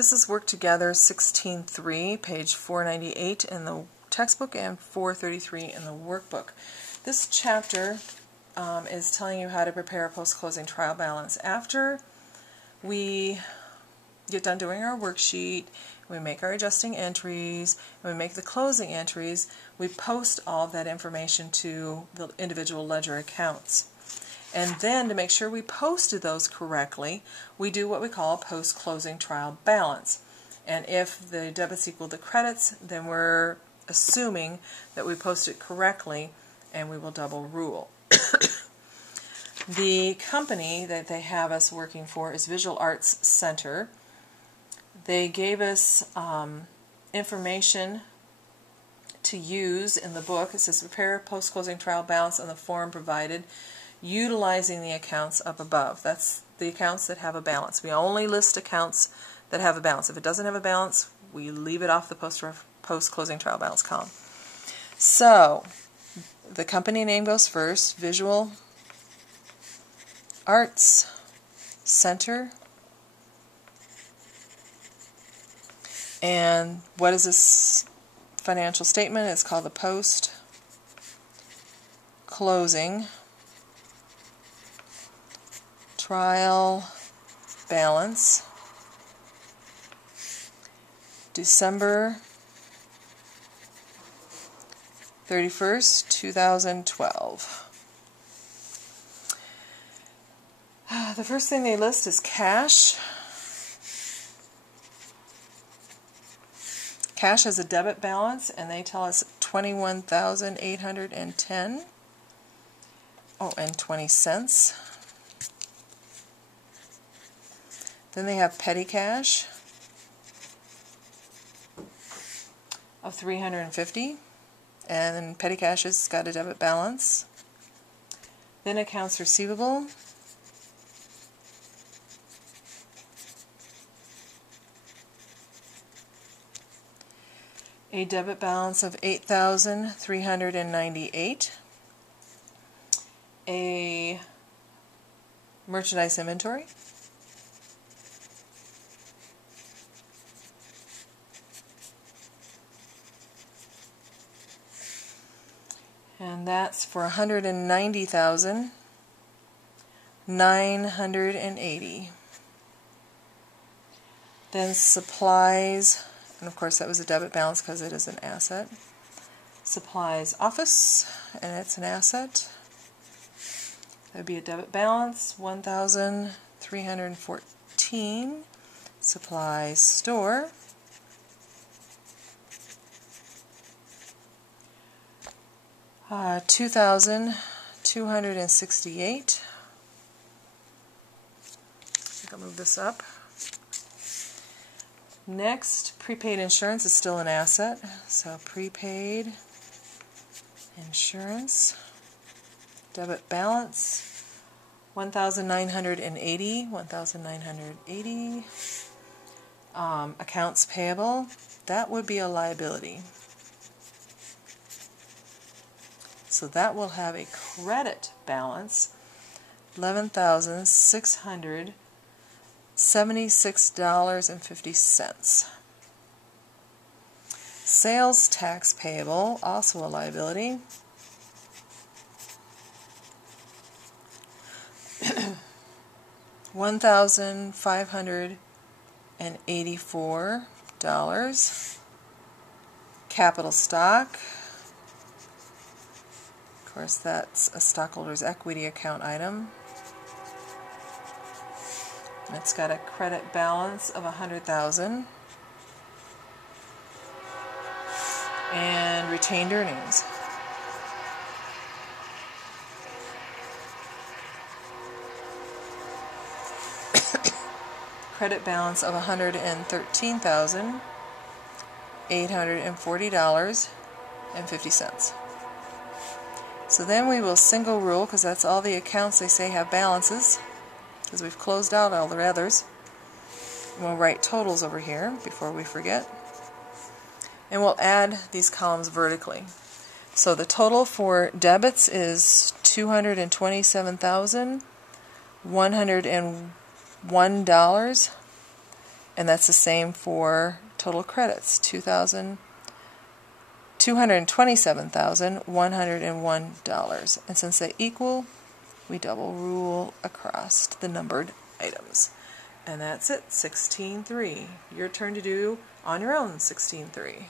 This is Work Together 16.3, page 498 in the textbook and 433 in the workbook. This chapter is telling you how to prepare a post-closing trial balance. After we get done doing our worksheet, we make our adjusting entries, and we make the closing entries, we post all of that information to the individual ledger accounts. And then, to make sure we posted those correctly, we do what we call a post-closing trial balance. And if the debits equal the credits, then we're assuming that we posted correctly, and we will double rule. The company that they have us working for is Visual Arts Center. They gave us information to use in the book. It says prepare a post-closing trial balance on the form provided, utilizing the accounts up above. That's the accounts that have a balance. We only list accounts that have a balance. If it doesn't have a balance, we leave it off the post-closing trial balance column. So, the company name goes first, Visual Arts Center. And what is this financial statement? It's called the post-closing trial balance, December 31st, 2012. The first thing they list is cash. Cash has a debit balance, and they tell us $21,810. Oh, and 20 cents. Then they have petty cash of $350, and petty cash has got a debit balance. Then accounts receivable, a debit balance of $8,398, a merchandise inventory, and that's for $190,980. Then supplies, and of course that was a debit balance because it is an asset. Supplies office, and it's an asset. That would be a debit balance, $1,314. Supplies store, $2,268. I think I'll move this up. Next, prepaid insurance is still an asset. So prepaid insurance, debit balance, $1,980. Accounts payable, that would be a liability. So that will have a credit balance, $11,676.50. Sales tax payable, also a liability, $1,584. Capital stock, of course that's a stockholder's equity account item. And it's got a credit balance of $100,000. And retained earnings. Credit balance of $113,840.50. So then we will single rule, because that's all the accounts they say have balances, because we've closed out all the others. And we'll write totals over here before we forget. And we'll add these columns vertically. So the total for debits is $227,101 And that's the same for total credits, $227,101. And since they equal, we double rule across the numbered items. And that's it, 16.3. Your turn to do on your own 16.3.